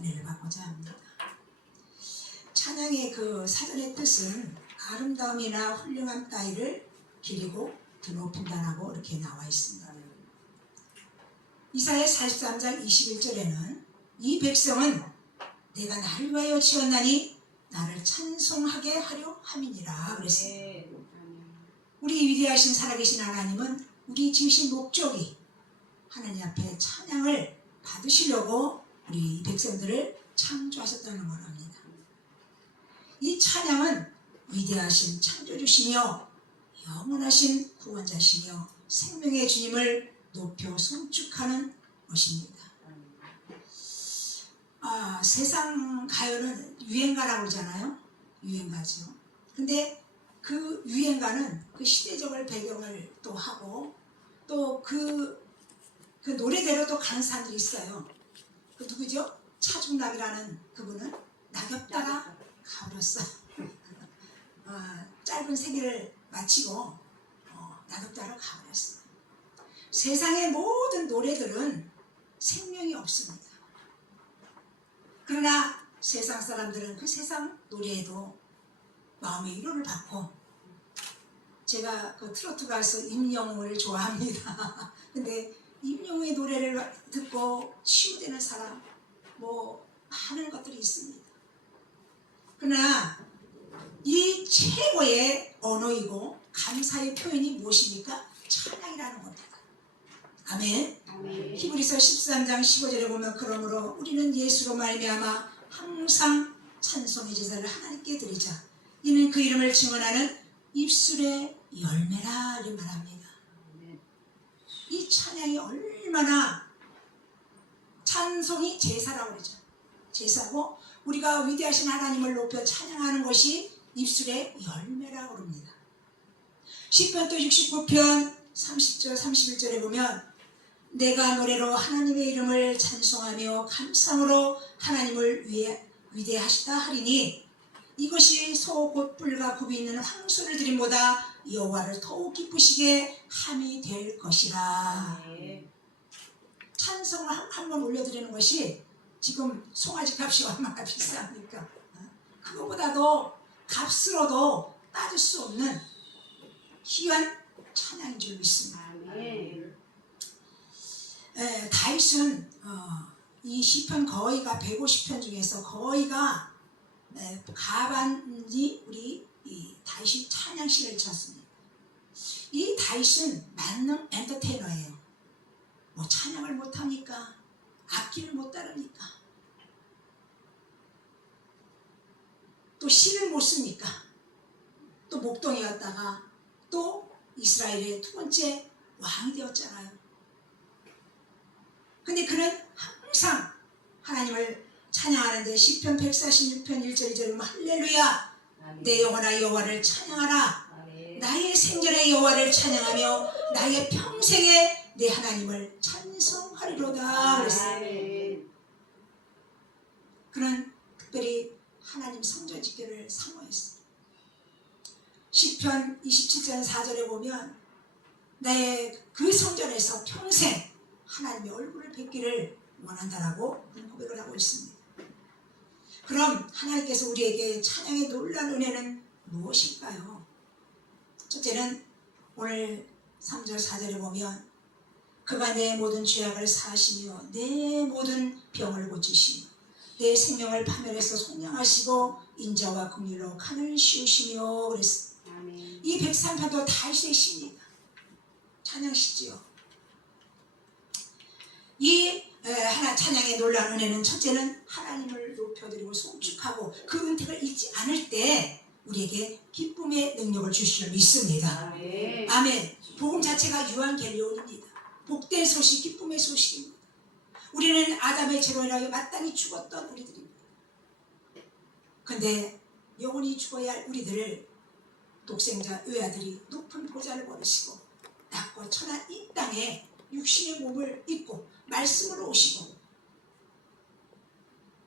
은혜를 받고자 합니다. 찬양의 그 사전의 뜻은 아름다움이나 훌륭한 따위를 기리고 드높인다라고 이렇게 나와 있습니다. 이사야 43장 21절에는 이 백성은 내가 나를 위하여 지었나니 나를 찬송하게 하려 함이니라 그랬습니다. 우리 위대하신 살아계신 하나님은 우리 지으신 목적이 하나님 앞에 찬양을 받으시려고 우리 백성들을 창조하셨다는 걸 합니다. 이 찬양은 위대하신 창조주시며 영원하신 구원자시며 생명의 주님을 높여 송축하는 것입니다. 세상 가요는 유행가라고 그러잖아요. 유행가죠. 근데 그 유행가는 그 시대적을 배경을 또 하고 또 그 노래대로 또 가는 사람들이 있어요. 그 누구죠? 차중락이라는 그분은 낙엽 따라 가버렸어. 짧은 생애를 마치고 낙엽 따라 가버렸어. 세상의 모든 노래들은 생명이 없습니다. 그러나 세상 사람들은 그 세상 노래에도 마음의 위로를 받고, 제가 그 트로트 가수 임영웅을 좋아합니다. 근데 임영웅의 노래를 듣고 치유되는 사람 뭐 많은 것들이 있습니다. 그러나 이 최고의 언어이고 감사의 표현이 무엇입니까? 찬양이라는 겁니다. 아멘. 아멘. 히브리서 13장 15절에 보면 그러므로 우리는 예수로 말미암아 항상 찬송의 제사를 하나님께 드리자. 이는 그 이름을 증언하는 입술의 열매라 이렇게 말합니다. 이 찬양이 얼마나, 찬송이 제사라고 그러죠. 제사고 우리가 위대하신 하나님을 높여 찬양하는 것이 입술의 열매라고 합니다. 시편 또 69편 30절 31절에 보면 내가 노래로 하나님의 이름을 찬송하며 감상으로 하나님을 위대하시다 하리니 이것이 소 곧 뿔과 굽이 있는 황소를 드림보다 여호와를 더욱 기쁘시게 함이 될 것이라. 찬송을 한 번 올려드리는 것이 지금 송아지 값이 얼마나 비쌉니까? 그거보다도 값으로도 따질 수 없는 귀한 찬양인 줄 믿습니다. 다윗은 이 시편 거의가 150편 중에서 거의가 가반이 우리 이 다윗이 찬양시를 쳤습니다. 이 다윗은 만능 엔터테이너예요. 뭐 찬양을 못합니까? 악기를 못 다루니까? 또 시를 못 씁니까? 또 목동이었다가 또 이스라엘의 두 번째 왕이 되었잖아요. 근데 그는 항상 하나님을 찬양하는데 시편 146편 1절 2절에 보면 할렐루야 내 영혼아 여호와를 찬양하라. 나의 생전에 여호와를 찬양하며 나의 평생에 내 하나님을 찬송하리로다 그랬어요. 그는 특별히 하나님 성전 짓기를 사모했어요. 시편 27장 4절에 보면 나의 그 성전에서 평생 하나님의 얼굴을 뵙기를 원한다라고 고백을 하고 있습니다. 그럼 하나님께서 우리에게 찬양의 놀라운 은혜는 무엇일까요? 첫째는 오늘 3절 4절에 보면 그가 내 모든 죄악을 사하시며 내 모든 병을 고치시며 내 생명을 파멸해서 속량하시고 인자와 긍휼로 칸을 씌우시며 그랬습니다. 이 103편도 다윗의 시입니다. 찬양시지요. 이 하나 찬양의 놀라운 은혜는 첫째는 하나님을 높여드리고 송축하고 그 은택을 잊지 않을 때 우리에게 기쁨의 능력을 주시려 믿습니다. 아멘. 복음 자체가 유한겔리온입니다. 복된 소식, 기쁨의 소식입니다. 우리는 아담의 죄로 인하여 마땅히 죽었던 우리들입니다. 그런데 영원히 죽어야 할 우리들을 독생자 외아들이 높은 보좌를 버리시고 낮고 천한 이 땅에 육신의 몸을 입고 말씀으로 오시고,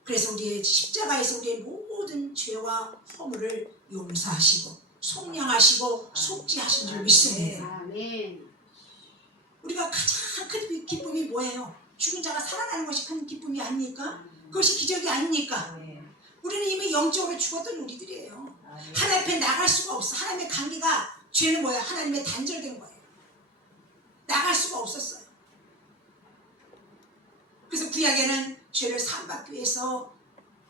그래서 우리의 십자가에서 우리의 모든 죄와 허물을 용서하시고 속량하시고 속죄하신 줄 믿습니다. 우리가 가장 큰 기쁨이 뭐예요? 죽은 자가 살아나는 것이 큰 기쁨이 아닙니까? 그것이 기적이 아닙니까? 우리는 이미 영적으로 죽었던 우리들이에요. 하나님 앞에 나갈 수가 없어. 하나님의 관계가, 죄는 뭐야? 하나님의 단절된 거예요. 나갈 수가 없었어요. 그래서 구약에는 죄를 사함받기 위해서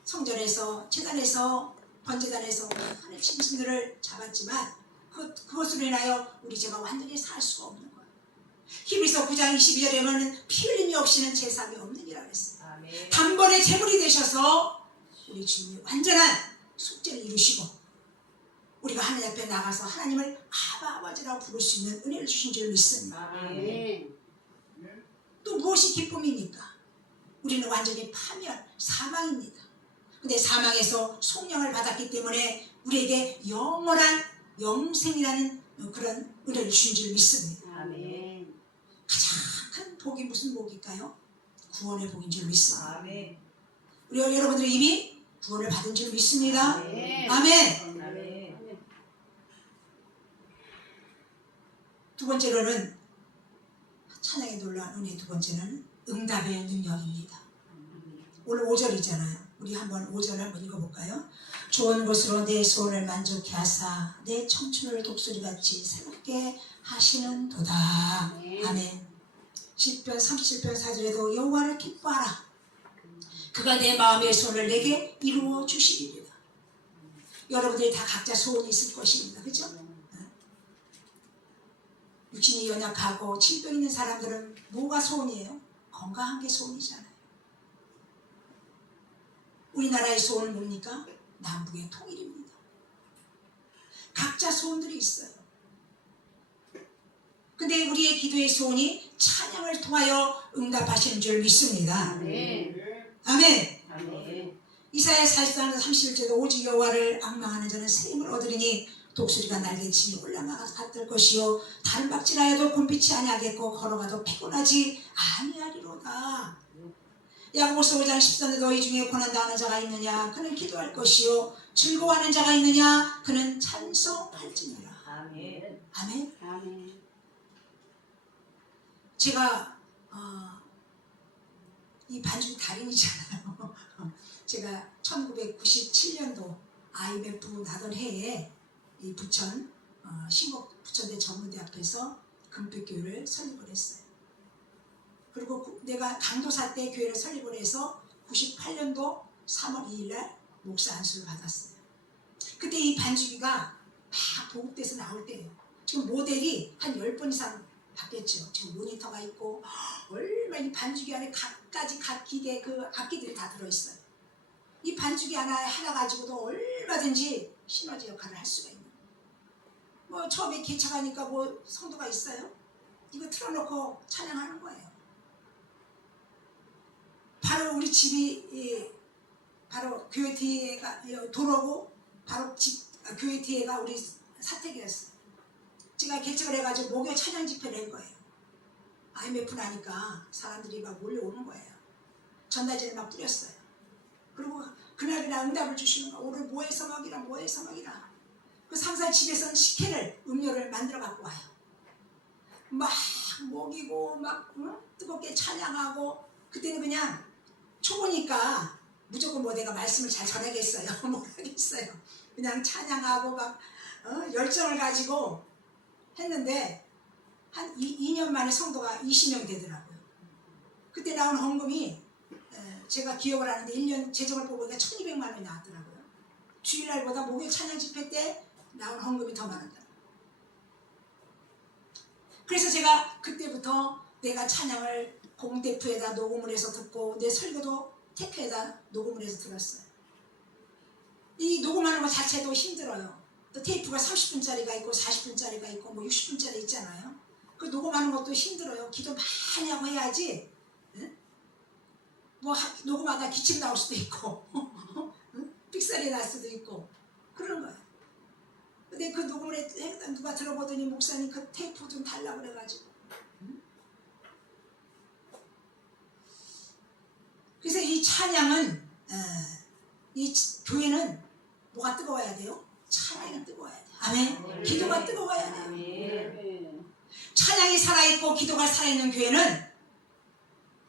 성전에서, 제단에서, 번제단에서 하나님의 짐승들을 잡았지만 그것으로 인하여 우리 죄가 완전히 살 수가 없는 거예요. 히브리서 9장 22절에 보면 피 흘림이 없이는 제사함이 없느니라 그랬어요. 단번에 제물이 되셔서 우리 주님이 완전한 속죄를 이루시고 우리가 하나님 앞에 나가서 하나님을 아바 아버지라고 부를 수 있는 은혜를 주신 줄 믿습니다. 또 무엇이 기쁨입니까? 우리는 완전히 파멸, 사망입니다. 근데 사망에서 속령을 받았기 때문에 우리에게 영원한 영생이라는 그런 은혜를 주신 줄 믿습니다. 가장 큰 복이 무슨 복일까요? 구원의 복인 줄 믿습니다. 우리 여러분들이 이미 구원을 받은 줄 믿습니다. 아멘. 두 번째로는 찬양에 놀라운 은혜, 두 번째는 응답의 능력입니다. 오늘 5절이잖아요. 우리 한번 5절 한번 읽어볼까요? 좋은 것으로 내 소원을 만족케 하사 내 청춘을 독수리같이 새롭게 하시는 도다. 아멘. 시편 37편 4절에도 여호와를 기뻐하라. 그가 내 마음의 소원을 내게 이루어 주시리이다. 여러분들이 다 각자 소원이 있을 것입니다. 그렇죠? 육신이 연약하고 질병 있는 사람들은 뭐가 소원이에요? 건강한 게 소원이잖아요. 우리나라의 소원은 뭡니까? 남북의 통일입니다. 각자 소원들이 있어요. 근데 우리의 기도의 소원이 찬양을 통하여 응답하시는 줄 믿습니다. 아멘. 이사야 44장 31절에 오직 여호와를 앙망하는 자는 새 힘을 얻으리니 독수리가 날개 치며 올라가서 갓들 것이요 다른 박질하여도 곰빛이 아니하겠고 걸어가도 피곤하지 아니하리로다. 야고보서 5장 13절에 너희 중에 고난당하는 자가 있느냐? 그는 기도할 것이요 즐거워하는 자가 있느냐? 그는 찬송할지니라. 아멘. 아멘. 제가 이 반죽 달인이잖아요. 제가 1997년도 IMF 나던 해에 이 부천 신곡 부천대 전문대학교에서 금빛교회를 설립을 했어요. 그리고 내가 강도사 때 교회를 설립을 해서 98년도 3월 2일날 목사 안수를 받았어요. 그때 이 반주기가 막 보급돼서 나올 때예요. 지금 모델이 한 10번 이상 바뀌었죠. 지금 모니터가 있고 얼마나 이 반주기 안에 각 기계 그 악기들이 다 들어있어요. 이 반주기 하나 가지고도 얼마든지 시너지 역할을 할 수가 있는. 뭐 처음에 개척하니까 뭐 성도가 있어요? 이거 틀어놓고 찬양하는 거예요. 바로 우리 집이 바로 교회 뒤에가 도로고 바로 교회 뒤에가 우리 사택이었어요. 제가 개척을 해가지고 목요 찬양 집회를 한 거예요. IMF 나니까 사람들이 막 몰려오는 거예요. 전단지를 막 뿌렸어요. 그리고 그날이나 응답을 주시는 거예요. 오늘 뭐해서 먹이라 뭐해서 먹이라. 그 상사 집에서는 식혜를 음료를 만들어 갖고 와요. 막 먹이고 막 뜨겁게 찬양하고. 그때는 그냥 초보니까 무조건 뭐 내가 말씀을 잘 전하겠어요. 못 하겠어요. 그냥 찬양하고 막 열정을 가지고 했는데 한 2년 만에 성도가 20명이 되더라고요. 그때 나온 헌금이 제가 기억을 하는데 1년 재정을 뽑으니까 1200만 원이 나왔더라고요. 주일날보다 목요 찬양 집회 때 나온 헌금이 더 많았다. 그래서 제가 그때부터 내가 찬양을 공테이프에다 녹음을 해서 듣고 내 설교도 테이프에다 녹음을 해서 들었어요. 이 녹음하는 것 자체도 힘들어요. 또 테이프가 30분짜리가 있고 40분짜리가 있고 뭐 60분짜리 있잖아요. 그 녹음하는 것도 힘들어요. 기도 많이 하고 해야지. 응? 뭐 녹음하다 기침 나올 수도 있고 삑사리 날 수도 있고 그런 거예요. 근데 그 녹음을 해 누가 들어보더니 목사님 그 테이프 좀 달라고 그래가지고 그래서 이 찬양은 이 교회는 뭐가 뜨거워야 돼요? 찬양이 뜨거워야 돼요. 아멘. 기도가 뜨거워야 돼요. 찬양이 살아있고 기도가 살아있는 교회는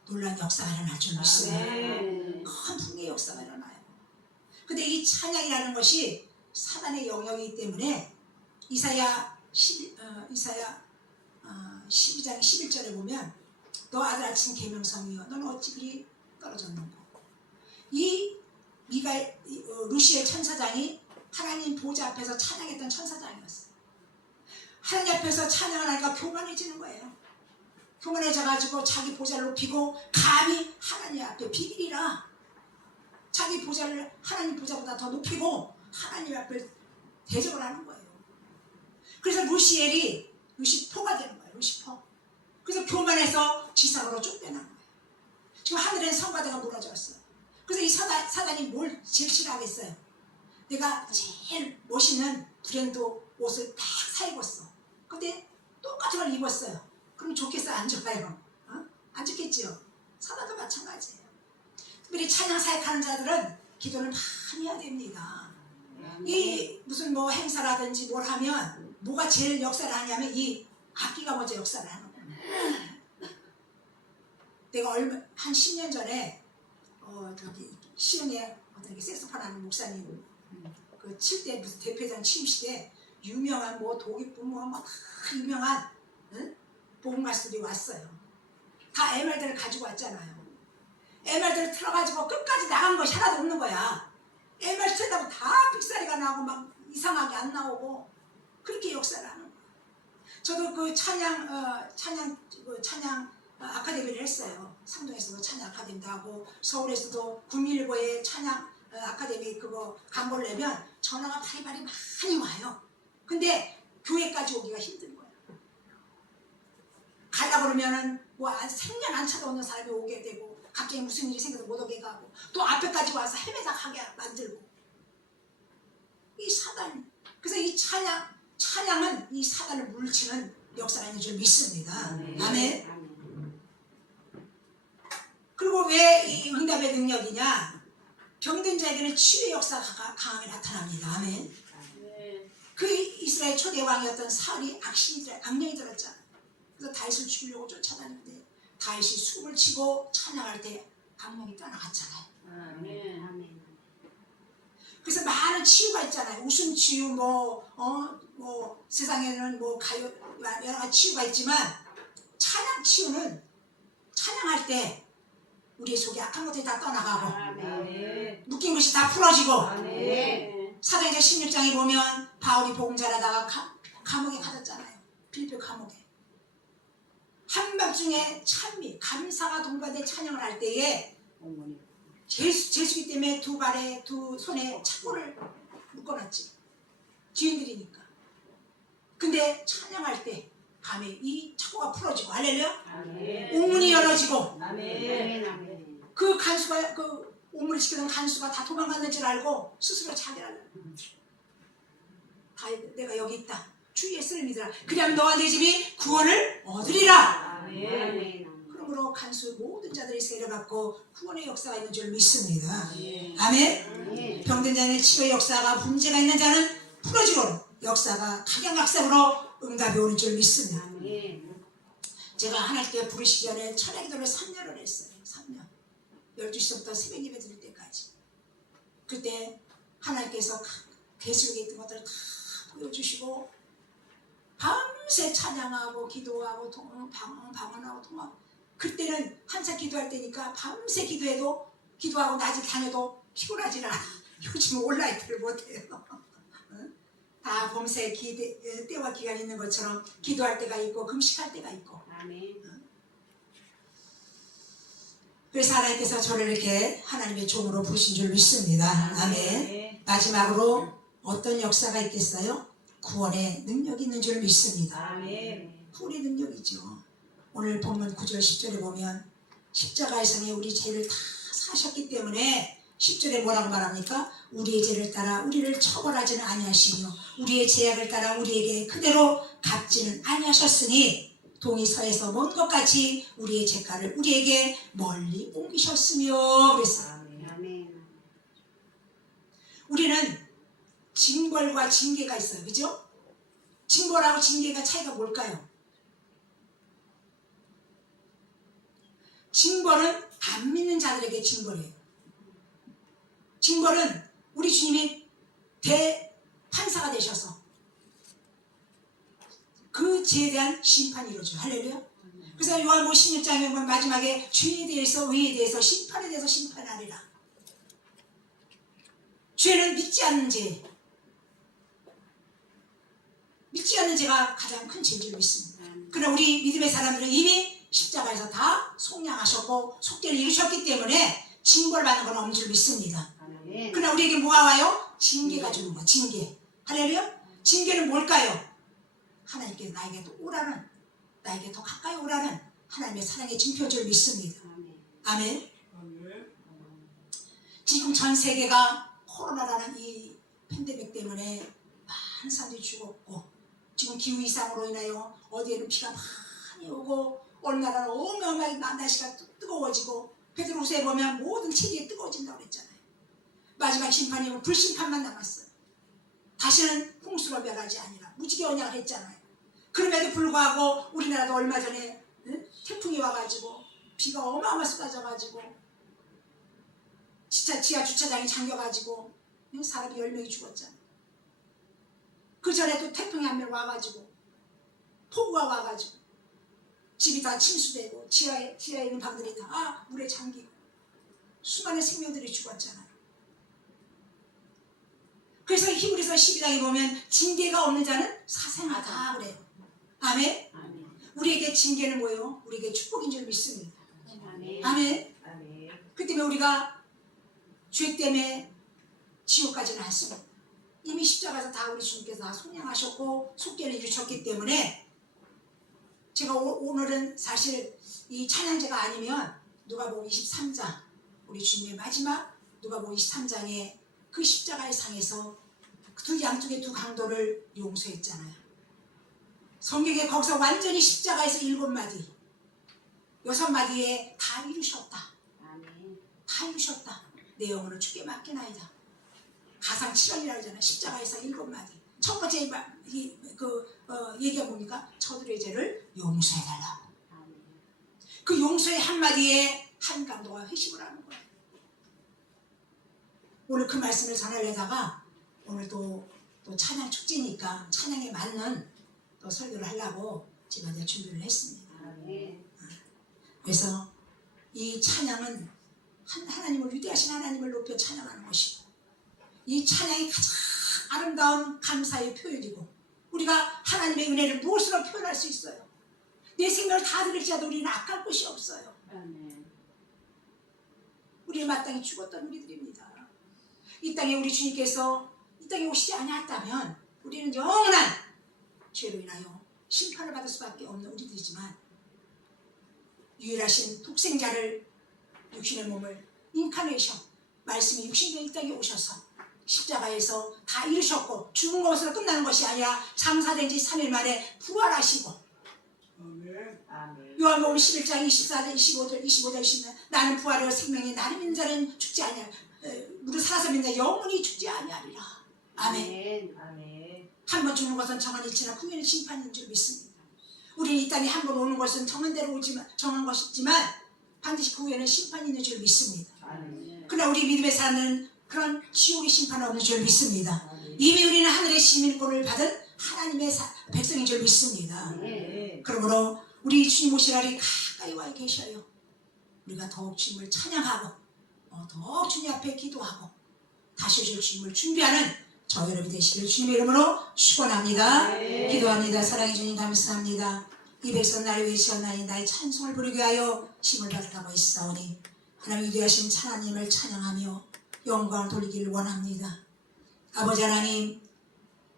놀라운 역사가 일어날 줄 믿습니다. 큰 이 찬양이라는 것이 사단의 영역이기 때문에 이사야 12장 11절에 보면 너 아들 아침 계명성이여 너는 어찌 그리 떨어졌는고. 이 루시엘 천사장이 하나님 보좌 앞에서 찬양했던 천사장이었어요. 하나님 앞에서 찬양을 하니까 교만해지는 거예요. 교만해져가지고 자기 보좌를 높이고 감히 하나님 앞에 비비리라. 자기 보좌를 하나님 보좌보다 더 높이고 하나님 앞에 대적을 하는 거예요. 그래서 루시퍼가 되는 거예요. 루시퍼. 그래서 교만해서 지상으로 쫓겨난 거예요. 지금 하늘엔 성과대가 무너졌어요. 그래서 이 사단이 뭘 제일 싫어하겠어요? 내가 제일 멋있는 브랜드 옷을 딱 사입었어. 근데 똑같은 걸 입었어요. 그럼 좋겠어요? 안 좋아요? 안 좋겠죠? 사단도 마찬가지예요. 특별히 찬양 사역하는 자들은 기도를 많이 해야 됩니다. 이 무슨 뭐 행사라든지 뭘 하면 뭐가 제일 역사를 하냐면 이 악기가 먼저 역사를 하는 거예요. 내가 한 10년 전에 저기 시흥에 어떤 색소폰 하는 목사님 그 칠 때 무슨 대표장 취임식에 유명한 뭐 독일분 뭐 유명한 복음가수들이 왔어요. 다 MR들을 가지고 왔잖아요. MR들을 틀어가지고 끝까지 나간 것이 하나도 없는 거야. MR 틀다고 다 삑사리가 나고 막 이상하게 안 나오고 그렇게 역사를 하는 거야. 저도 그 찬양 아카데미를 했어요. 상동에서도 찬양 아카데미도 하고 서울에서도 구밀고에 찬양 아카데미 그거 광고를 내면 전화가 바리바리 많이 와요. 근데 교회까지 오기가 힘든 거예요. 가려고 그러면은 뭐 생년 안 찾아오는 사람이 오게 되고 갑자기 무슨 일이 생겨서 못 오게 가고 또 앞에까지 와서 헤매다 가게 만들고 이 사단. 그래서 이 찬양은 이 사단을 물리치는 역사가 있는 줄 믿습니다. 아멘. 그리고 왜 이 응답의 능력이냐? 병든 자에게는 치유의 역사가 강하게 나타납니다. 아멘. 그 이스라엘 초대 왕이었던 사울이 악령이 들었잖아요. 그래서 다윗을 죽이려고 쫓아다니는데 다윗이 숨을 치고 찬양할 때 악령이 떠나갔잖아요. 아멘. 그래서 많은 치유가 있잖아요. 웃음 치유, 뭐 세상에는 뭐 가요 여러 가지 치유가 있지만 찬양 치유는 찬양할 때 우리의 속에 악한 것들이 다 떠나가고 아멘. 묶인 것이 다 풀어지고 아멘. 사도행전 16장에 보면 바울이 복음 전하다가 감옥에 가졌잖아요. 빌립보 감옥에. 한밤중에 찬미, 감사가 동반된 찬양을 할 때에 재수기 때문에 두 발에 두 손에 착고를 묶어놨지. 주인들이니까. 근데 찬양할 때 밤에 이 착고가 풀어지고 할렐루야. 옥문이 열어지고 아멘. 그 간수가 그 옥문을 지키던 간수가 다 도망갔는 줄 알고 스스로 자결하려. 다 내가 여기 있다. 주의 예수를 믿으라. 그리하면 너와 네 집이 구원을 얻으리라. 아멘. 그러므로 간수 모든 자들이 세례받고 구원의 역사가 있는 줄 믿습니다. 아멘. 병든 자는 치료의 역사가 문제가 있는 자는 풀어지고 역사가 각양각색으로 응답이 오는 줄 믿습니다. 제가 하나님께 부르시기 전에 철야기도를 3년을 했어요. 3년. 12시부터 새벽 예배 드릴 때까지. 그때 하나님께서 계시록에 있던 것들을 다 보여주시고 밤새 찬양하고 기도하고 방언하고 통하고. 그때는 한참 기도할 때니까 밤새 기도하고 낮에 다녀도 피곤하지는 않아. 요즘 온라인을 못해요. 다 범새 때와 기간이 있는 것처럼 기도할 때가 있고 금식할 때가 있고. 아멘. 그래서 하나님께서 저를 이렇게 하나님의 종으로 부르신 줄 믿습니다. 아멘. 마지막으로 어떤 역사가 있겠어요? 구원의 능력이 있는 줄 믿습니다. 아멘. 구원의 능력이죠. 오늘 본문 9절 10절에 보면 십자가에서 우리 죄를 다 사셨기 때문에 10절에 뭐라고 말합니까? 우리의 죄를 따라 우리를 처벌하지는 아니하시며 우리의 죄악을 따라 우리에게 그대로 갚지는 아니하셨으니 동이 서에서 먼 것 같이 우리의 죄가를 우리에게 멀리 옮기셨으며 그랬어요. 우리는 징벌과 징계가 있어요. 그죠? 징벌하고 징계가 차이가 뭘까요? 징벌은 안 믿는 자들에게 징벌이에요. 징벌은 우리 주님이 대판사가 되셔서 그 죄에 대한 심판이 이루어져요. 할렐루야. 그래서 요한복음 16장에 보면 마지막에 죄에 대해서 의에 대해서 심판에 대해서 심판하리라. 죄는 믿지 않는 죄, 믿지 않는 죄가 가장 큰 죄인 줄 믿습니다. 그러나 우리 믿음의 사람들은 이미 십자가에서 다 속량하셨고 속죄를 이루셨기 때문에 징벌 받는 건 없는 줄 믿습니다. 그러나 우리에게 뭐가 와요? 징계가 주는 거야. 징계. 할렐루야. 징계는 뭘까요? 하나님께서 나에게 또 오라는, 나에게 더 가까이 오라는 하나님의 사랑의 징표인 줄 믿습니다. 아멘. 지금 전 세계가 코로나라는 이 팬데믹 때문에 많은 사람들이 죽었고, 지금 기후 이상으로 인하여 어디에는 비가 많이 오고, 어느 나라는 어마어마하게 날씨가 뜨거워지고, 베드로후서에 보면 모든 체질이 뜨거워진다고 그랬잖아요. 마지막 심판이 오면 불심판만 남았어요. 다시는 홍수로 멸하지 아니라 무지개 언약을 했잖아요. 그럼에도 불구하고 우리나라도 얼마 전에 태풍이 와가지고 비가 어마어마하게 쏟아져가지고 진짜 지하 주차장이 잠겨가지고 사람이 10명이 죽었잖아요. 그 전에 또 태풍이 한 명 와가지고 폭우가 와가지고 집이 다 침수되고 지하에 있는 방들이 다 물에 잠기고 수많은 생명들이 죽었잖아요. 그래서 히브리서 12장에 보면 징계가 없는 자는 사생하다 그래요. 아멘. 우리에게 징계는 뭐예요? 우리에게 축복인 줄 믿습니다. 아멘. 그 때문에 우리가 죄 때문에 지옥 가지는 않습니다. 이미 십자가에서 다 우리 주님께서 다 속량하셨고 속죄를 이루셨기 때문에 제가 오늘은 사실 이 찬양제가 아니면 누가복음 23장 우리 주님의 마지막 누가복음 23장에 그 십자가의 상에서 그 양쪽의 두 강도를 용서했잖아요. 성경에 거기서 완전히 십자가에서 7마디 6마디에 다 이루셨다. 다 이루셨다. 내 영혼을 주께 맡기나이다. 가상 7원이라고 하잖아요. 십자가에서 7마디. 첫 번째 얘기가 뭡니까? 저들의 죄를 용서해달라. 그 용서의 한마디에 한 강도가 회심을 하는 거예요. 오늘 그 말씀을 전하려다가 오늘 또 찬양 축제니까 찬양에 맞는 또 설교를 하려고 제가 이제 준비를 했습니다. 그래서 이 찬양은 하나님을 위대하신 하나님을 높여 찬양하는 것이고 이 찬양이 가장 아름다운 감사의 표현이고 우리가 하나님의 은혜를 무엇으로 표현할 수 있어요? 내 생명을 다 드릴지라도 우리는 아까울 것이 없어요. 우리는 마땅히 죽었던 우리들입니다. 이 땅에 우리 주님께서 이 땅에 오시지 아니했다면 우리는 영원한 죄로 인하여 심판을 받을 수밖에 없는 우리들이지만 유일하신 독생자를 육신의 몸을 인카네이션 말씀이 육신의 이 땅에 오셔서 십자가에서 다 이루셨고 죽은 것으로 끝나는 것이 아니라 장사된 지 3일 만에 부활하시고 요한복음 11장 24절 25절 20절 나는 부활이요 생명이 나를 믿는 자는 죽지 아니하리라 무릇 살아서 믿는 자 영원히 죽지 아니하리라. 아멘. 한 번 죽는 것은 정한 일치나 후에는 심판인 줄 믿습니다. 우리는 이 땅에 한 번 오는 것은 정한 대로 정한 것이지만 반드시 그 후에는 심판이 있는 줄 믿습니다. 그러나 우리 믿음의 사람은 그런 지옥의 심판은 없는 줄 믿습니다. 이미 우리는 하늘의 시민권을 받은 하나님의 백성인 줄 믿습니다. 그러므로 우리 주님 오실 날이 가까이 와 계셔요. 우리가 더욱 주님을 찬양하고 더욱 주님 앞에 기도하고 다시 오실 주님을 준비하는 저 여러분이 되시길 주님의 이름으로 축원합니다. 기도합니다. 사랑해 주님 감사합니다. 이 백성 나를 위하시옵나니 나의 찬송을 부르게 하여 힘을 받으라고 했사오니 하나님 위대하신 하나님을 찬양하며 영광을 돌리기를 원합니다. 아버지 하나님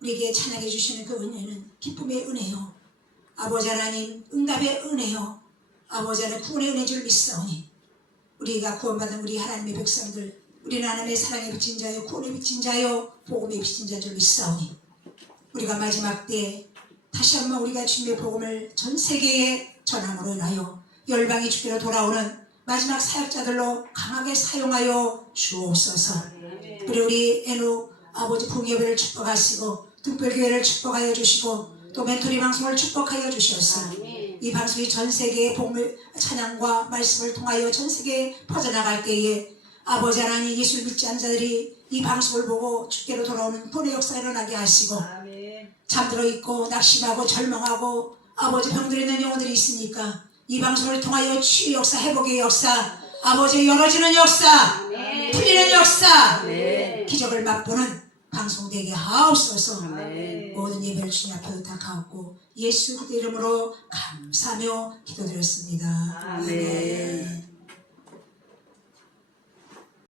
우리에게 찬양해 주시는 그 은혜는 기쁨의 은혜요 아버지 하나님 응답의 은혜요 아버지 하나님 구원의 은혜인 줄 믿사오니 우리가 구원받은 우리 하나님의 백성들 우리는 하나님의 사랑에 비친 자요 구원에 비친 자요 복음에 비친 자인 줄 믿사오니 우리가 마지막 때 다시 한번 우리가 주님의 복음을 전 세계에 전함으로 인하여 열방이 주께로 돌아오는 마지막 사역자들로 강하게 사용하여 주옵소서. 그리고 우리 에녹 아버지 부흥예배를 축복하시고 등불교회를 축복하여 주시고 또 멘토리 방송을 축복하여 주시옵소서. 이 방송이 전 세계의 복음의 찬양과 말씀을 통하여 전 세계에 퍼져나갈 때에 아버지 하나님 예수를 믿지 않는 자들이 이 방송을 보고 주께로 돌아오는 본의 역사가 일어나게 하시고 아멘. 잠들어 있고 낙심하고 절망하고 아버지 병들어 있는 영혼들이 있으니까 이 방송을 통하여 치유 역사 회복의 역사 아버지 열어주는 역사 아멘. 풀리는 역사 아멘. 기적을 맛보는 방송되게 하옵소서. 아멘. 모든 예배를 주님 앞에 의탁하옵고 예수 그리스도 이름으로 감사하며 기도드렸습니다. 아멘.